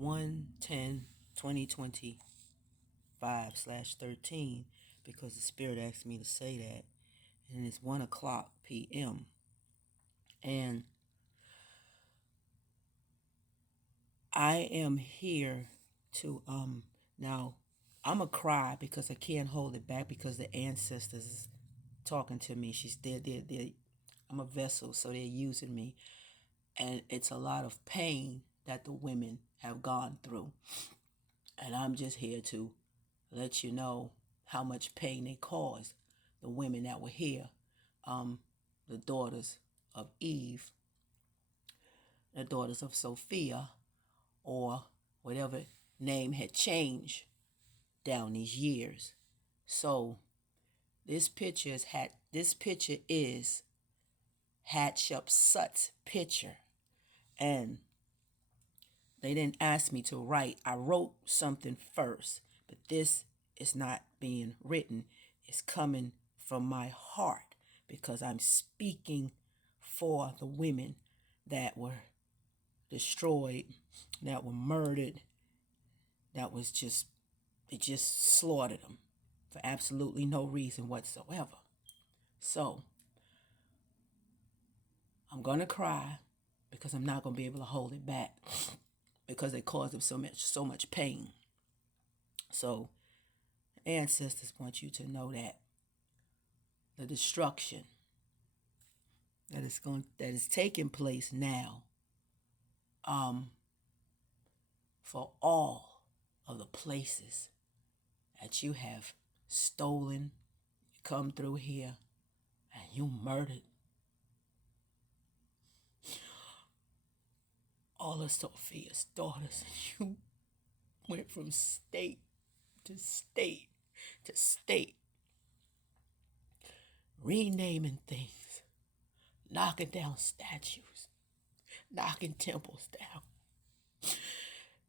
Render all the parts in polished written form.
1/10/2025/13 because the Spirit asked me to say that. And it's 1 o'clock p.m. And I am here to now I'ma cry because I can't hold it back because the ancestors is talking to me. She's there. I'm a vessel, so they're using me. And it's a lot of pain that the women have gone through. And I'm just here to let you know how much pain they caused the women that were here, the daughters of Eve, the daughters of Sophia, or whatever name had changed down these years. So this picture is Hatshepsut's picture, and they didn't ask me to write. I wrote something first, but this is not being written. It's coming from my heart because I'm speaking for the women that were destroyed, that were murdered, it just slaughtered them for absolutely no reason whatsoever. So I'm going to cry because I'm not going to be able to hold it back because it caused them so much pain. So ancestors want you to know that the destruction that is taking place now, for all of the places that you have stolen, come through here, and you murdered all of Sophia's daughters. You went from state to state to state, renaming things, knocking down statues, knocking temples down,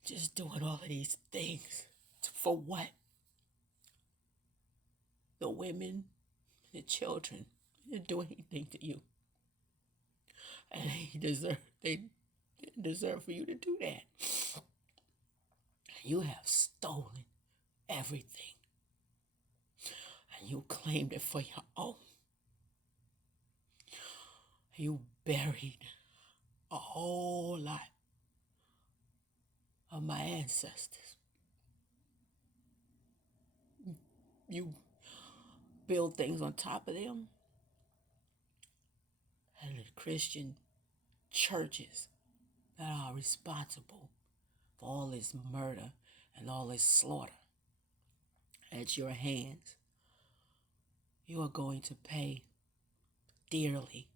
just doing all of these things. For what? The women, the children, didn't do anything to you. And they didn't deserve for you to do that. You have stolen everything. And you claimed it for your own. You buried a whole lot of my ancestors. You build things on top of them. And the Christian churches that are responsible for all this murder and all this slaughter at your hands, you are going to pay dearly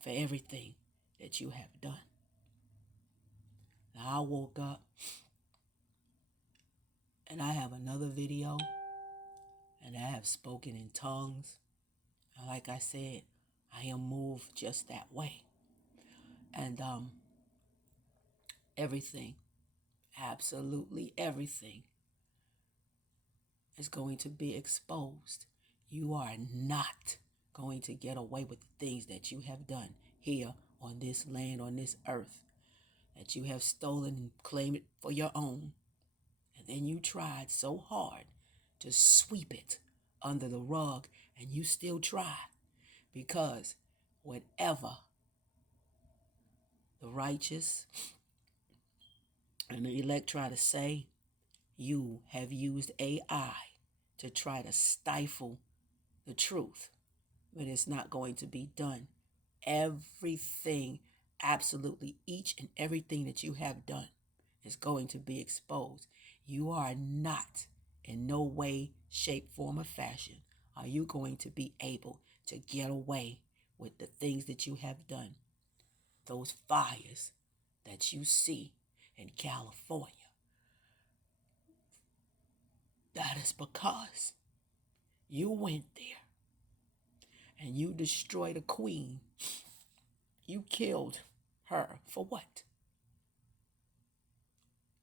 for everything that you have done. Now, I woke up and I have another video and I have spoken in tongues. And like I said, I am moved just that way. And everything, absolutely everything, is going to be exposed. You are not going to get away with the things that you have done here on this land, on this earth, that you have stolen and claimed it for your own. And then you tried so hard to sweep it under the rug, and you still try, because whatever the righteous and the elect try to say, you have used AI to try to stifle the truth, but it's not going to be done. Everything, absolutely each and everything that you have done is going to be exposed. You are not, in no way, shape, form, or fashion, are you going to be able to get away with the things that you have done. Those fires that you see in California, that is because you went there and you destroyed a queen. You killed her for what?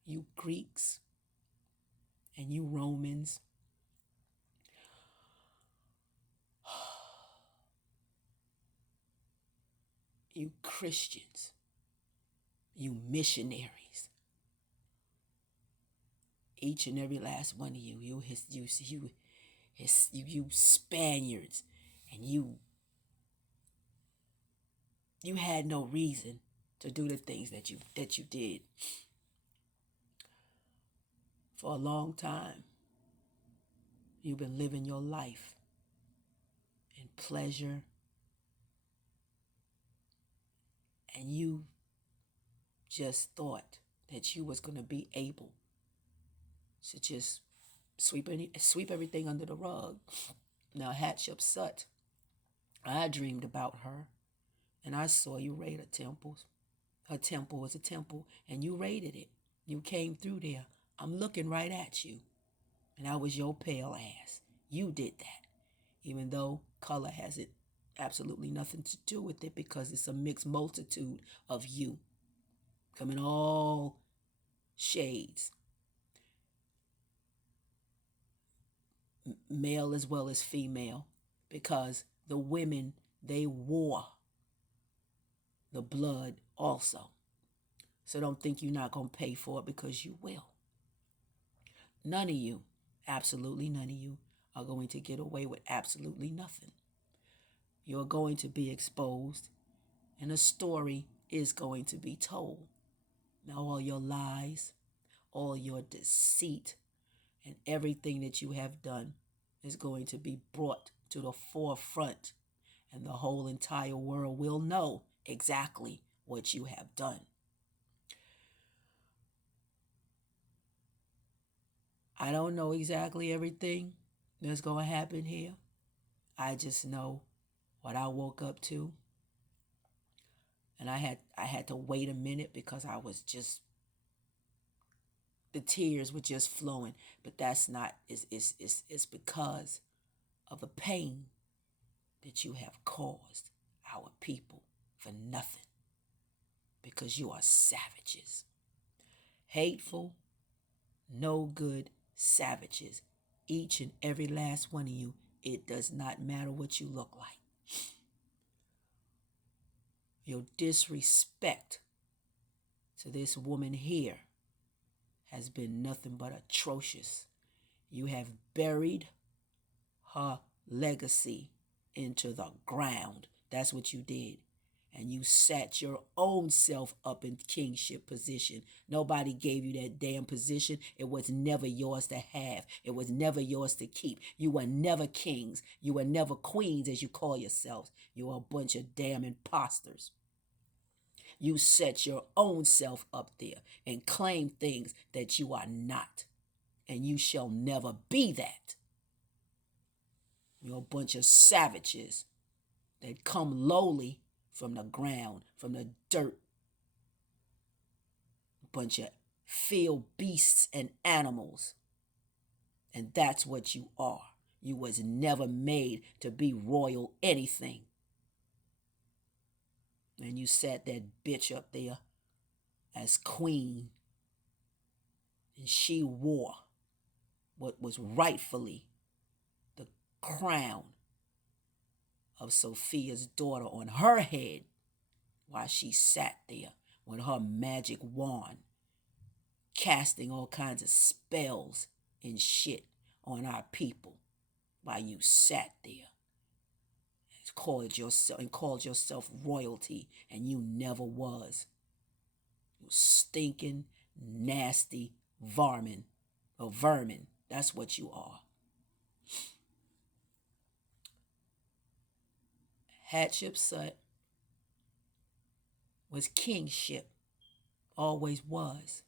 You Greeks and you Romans, you Christians, you missionaries, Each and every last one of you, you Spaniards, and you had no reason to do the things that you did. For a long time, you've been living your life in pleasure, and you just thought that you was going to be able to just sweep everything under the rug. Now, Hatshepsut, I dreamed about her, and I saw you raid her temples. Her temple was a temple, and you raided it. You came through there. I'm looking right at you, and I was your pale ass. You did that, even though color has absolutely nothing to do with it, because it's a mixed multitude of you, coming all shades, male as well as female, because the women, they wore the blood also. So don't think you're not going to pay for it, because you will. None of you, absolutely none of you, are going to get away with absolutely nothing. You're going to be exposed, and a story is going to be told. Now, all your lies, all your deceit, and everything that you have done is going to be brought to the forefront, and the whole entire world will know exactly what you have done. I don't know exactly everything that's going to happen here. I just know what I woke up to. And I had to wait a minute, because I was just, the tears were just flowing. But that's not, it's because of the pain that you have caused our people for nothing. Because you are savages. Hateful, no good savages. Each and every last one of you. It does not matter what you look like. Your disrespect to this woman here has been nothing but atrocious. You have buried her legacy into the ground. That's what you did. And you sat your own self up in kingship position. Nobody gave you that damn position. It was never yours to have. It was never yours to keep. You were never kings. You were never queens, as you call yourselves. You are a bunch of damn imposters. You set your own self up there and claim things that you are not. And you shall never be that. You're a bunch of savages that come lowly from the ground, from the dirt. A bunch of field beasts and animals. And that's what you are. You was never made to be royal anything. And you sat that bitch up there as queen. And she wore what was rightfully the crown of Sophia's daughter on her head, while she sat there with her magic wand, casting all kinds of spells and shit on our people, while you sat there and called yourself royalty, and you never was. You stinking, nasty vermin. That's what you are. Hatshepsut was kingship, always was.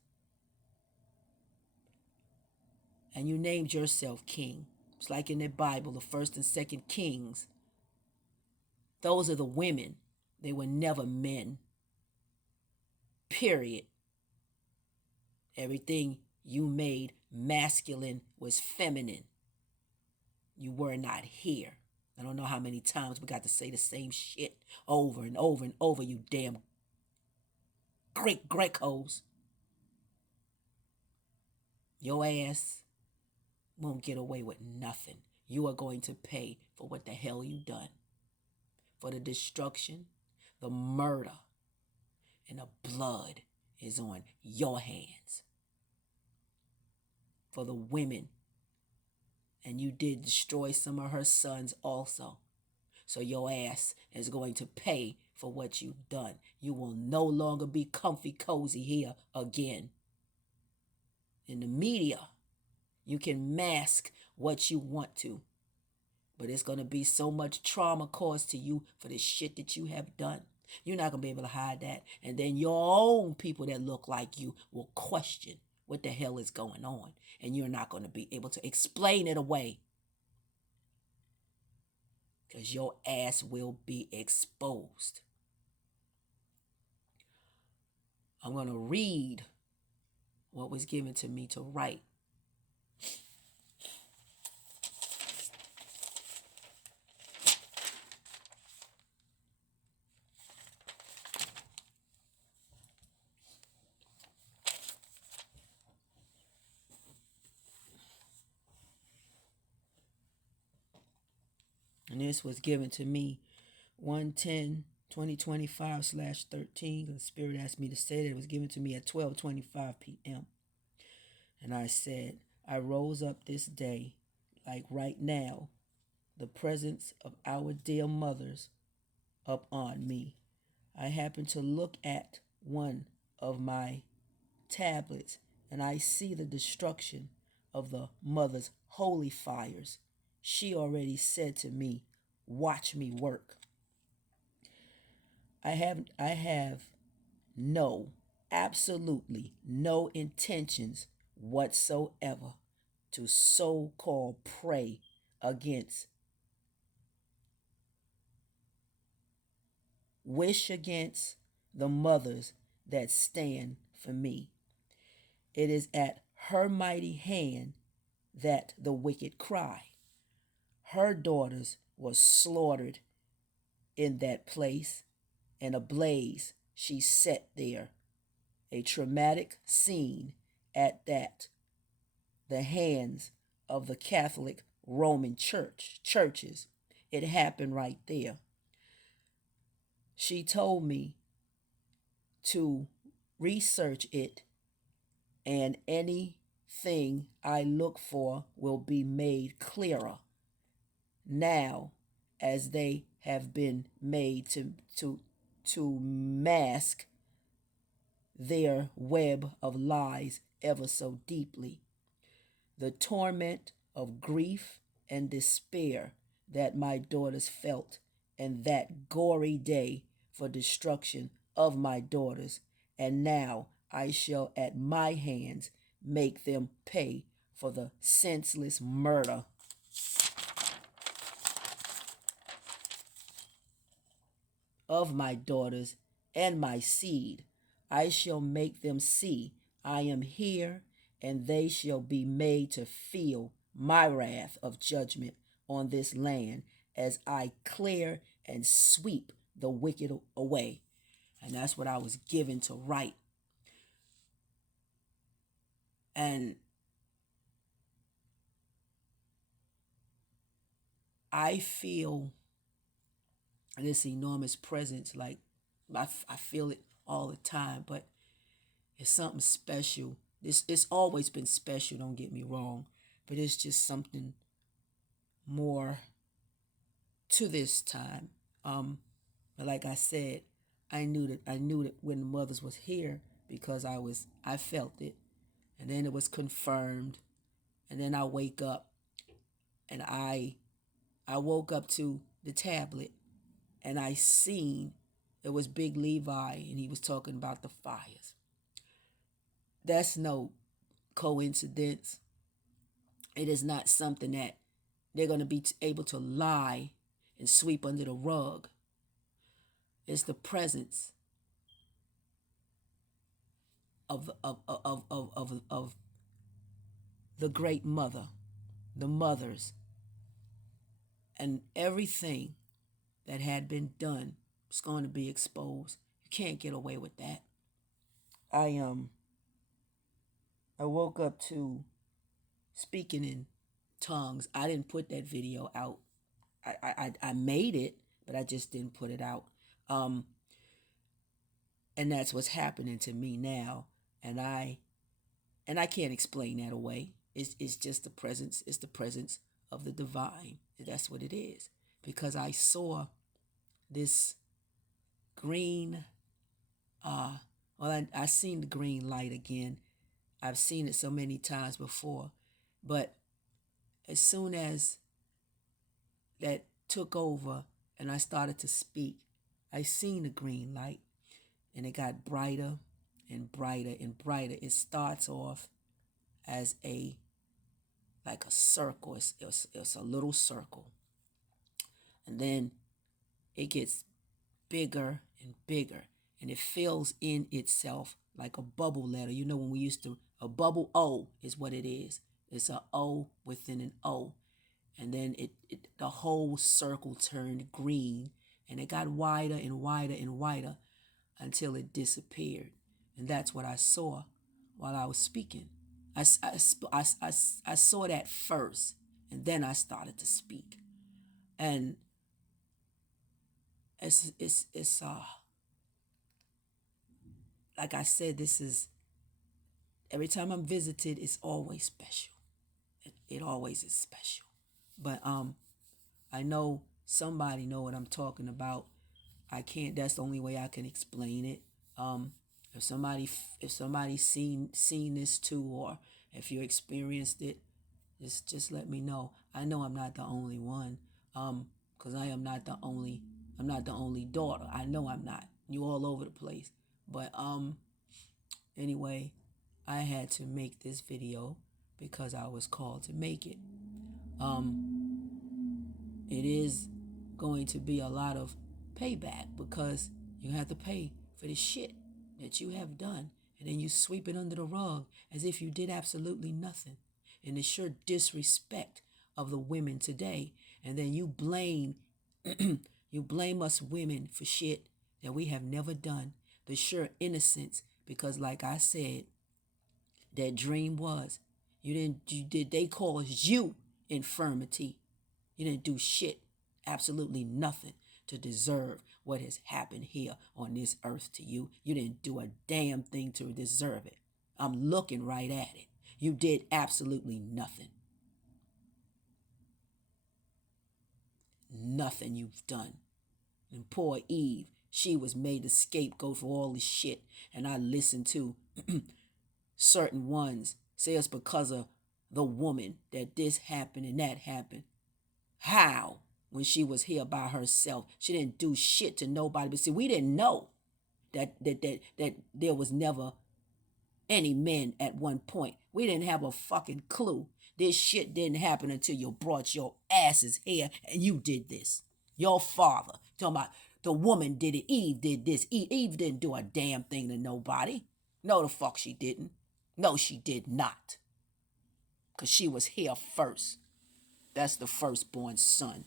And you named yourself king. It's like in the Bible, the first and second kings. Those are the women. They were never men. Period. Everything you made masculine was feminine. You were not here. I don't know how many times we got to say the same shit over and over and over, you damn Greek Grecos. Your ass won't get away with nothing. You are going to pay for what the hell you done. For the destruction, the murder, and the blood is on your hands. for the women. And you did destroy some of her sons also. So your ass is going to pay for what you've done. You will no longer be comfy cozy here again. In the media, you can mask what you want to, but it's going to be so much trauma caused to you for the shit that you have done. You're not going to be able to hide that. And then your own people that look like you will question what the hell is going on. And you're not going to be able to explain it away. Because your ass will be exposed. I'm going to read what was given to me to write. And this was given to me 1/10/2025/13. The Spirit asked me to say that it was given to me at 12:25 p.m. And I said, I rose up this day, like right now, the presence of our dear mothers up on me. I happened to look at one of my tablets and I see the destruction of the mother's holy fires. She already said to me, watch me work. I have absolutely no intentions whatsoever to so-called pray against, wish against the mothers that stand for me. It is at her mighty hand that the wicked cry. Her daughters were slaughtered in that place, and ablaze she set there. A traumatic scene at that. The hands of the Catholic Roman churches. It happened right there. She told me to research it, and anything I look for will be made clearer now, as they have been made to mask their web of lies ever so deeply. The torment of grief and despair that my daughters felt, and that gory day for destruction of my daughters, and now I shall at my hands make them pay for the senseless murder of my daughters and my seed. I shall make them see I am here, and they shall be made to feel my wrath of judgment on this land as I clear and sweep the wicked away. And that's what I was given to write. And I feel this enormous presence, like I feel it all the time, but it's something special. It's always been special, don't get me wrong, but it's just something more to this time. But like I said, I knew that when the mothers was here, because I felt it, and then it was confirmed, and then I wake up, and I woke up to the tablet, and I seen it was Big Levi, and he was talking about the fires. That's no coincidence. It is not something that they're going to be able to lie and sweep under the rug. It's the presence of the great mother, the mothers, and everything that had been done is going to be exposed. You can't get away with that. I woke up to speaking in tongues. I didn't put that video out. I made it, but I just didn't put it out. And that's what's happening to me now. And I can't explain that away. It's just the presence. It's the presence of the divine. That's what it is. Because I saw this green, I seen the green light again. I've seen it so many times before. But as soon as that took over and I started to speak, I seen the green light and it got brighter and brighter and brighter. It starts off as like a circle. It's a little circle. And then it gets bigger and bigger. And it fills in itself like a bubble letter. You know, when we used to, a bubble O is what it is. It's an O within an O. And then the whole circle turned green. And it got wider and wider and wider until it disappeared. And that's what I saw while I was speaking. I saw that first, and then I started to speak. And it's like I said, this is, every time I'm visited, it's always special. It always is special. But I know somebody know what I'm talking about. I can't, that's the only way I can explain it. If somebody seen this too, or if you experienced it, just let me know. I know I'm not the only one. Because I'm not the only daughter. I know I'm not. You all over the place. But anyway, I had to make this video because I was called to make it. It is going to be a lot of payback because you have to pay for the shit that you have done, and then you sweep it under the rug as if you did absolutely nothing. And the sheer disrespect of the women today, and then you blame you blame us women for shit that we have never done. The sheer innocence, because like I said, that dream was they caused you infirmity. You didn't do shit, absolutely nothing to deserve what has happened here on this earth to you. You didn't do a damn thing to deserve it. I'm looking right at it. You did absolutely nothing. Nothing you've done. And poor Eve, she was made the scapegoat for all this shit. And I listened to certain ones say it's because of the woman that this happened and that happened. How? When she was here by herself, she didn't do shit to nobody. But see, we didn't know that there was never any men at one point. We didn't have a fucking clue. This shit didn't happen until you brought your asses here and you did this. Your father, talking about the woman did it. Eve did this. Eve didn't do a damn thing to nobody. No, the fuck she didn't. No, she did not. Because she was here first. That's the firstborn son.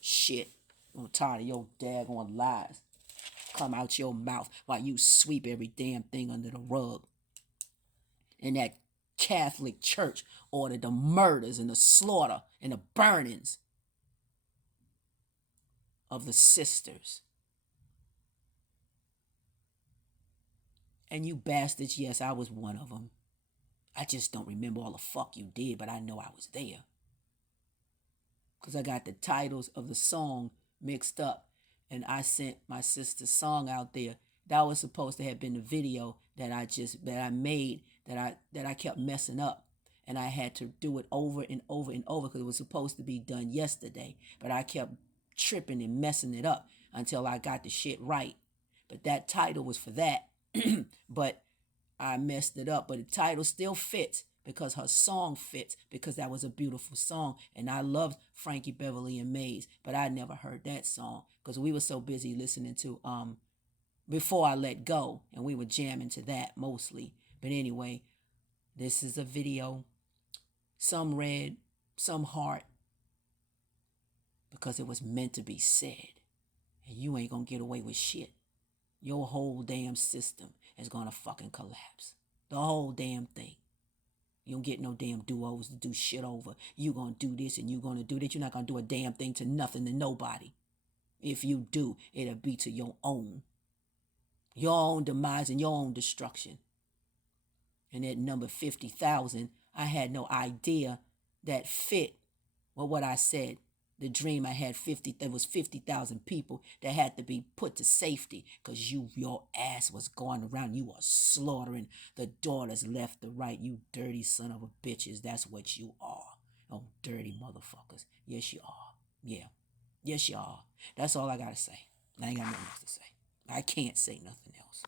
Shit. I'm tired of your daggone lies. Come out your mouth while you sweep every damn thing under the rug. And that Catholic Church ordered the murders and the slaughter and the burnings of the sisters. And you bastards, yes, I was one of them. I just don't remember all the fuck you did, but I know I was there. Because I got the titles of the song mixed up. And I sent my sister's song out there. That was supposed to have been the video that I made that I kept messing up. And I had to do it over and over and over because it was supposed to be done yesterday. But I kept tripping and messing it up until I got the shit right. But that title was for that. But I messed it up. But the title still fits because her song fits, because that was a beautiful song. And I loved Frankie Beverly and Mays, but I never heard that song because we were so busy listening to Before I Let Go, and we were jamming to that mostly. But anyway, this is a video, some red, some heart, because it was meant to be said. And you ain't gonna get away with shit. Your whole damn system is gonna fucking collapse. The whole damn thing. You don't get no damn do-overs to do shit over. You gonna do this and you gonna do that. You're not gonna do a damn thing to nothing, to nobody. If you do, it'll be to your own demise and your own destruction. And that number 50,000, I had no idea that fit with what I said. The dream I had, 50, there was 50,000 people that had to be put to safety because your ass was going around. You were slaughtering the daughters left to right. You dirty son of a bitches. That's what you are. Oh, dirty motherfuckers. Yes, you are. Yeah. Yes, you are. That's all I got to say. I ain't got nothing else to say. I can't say nothing else.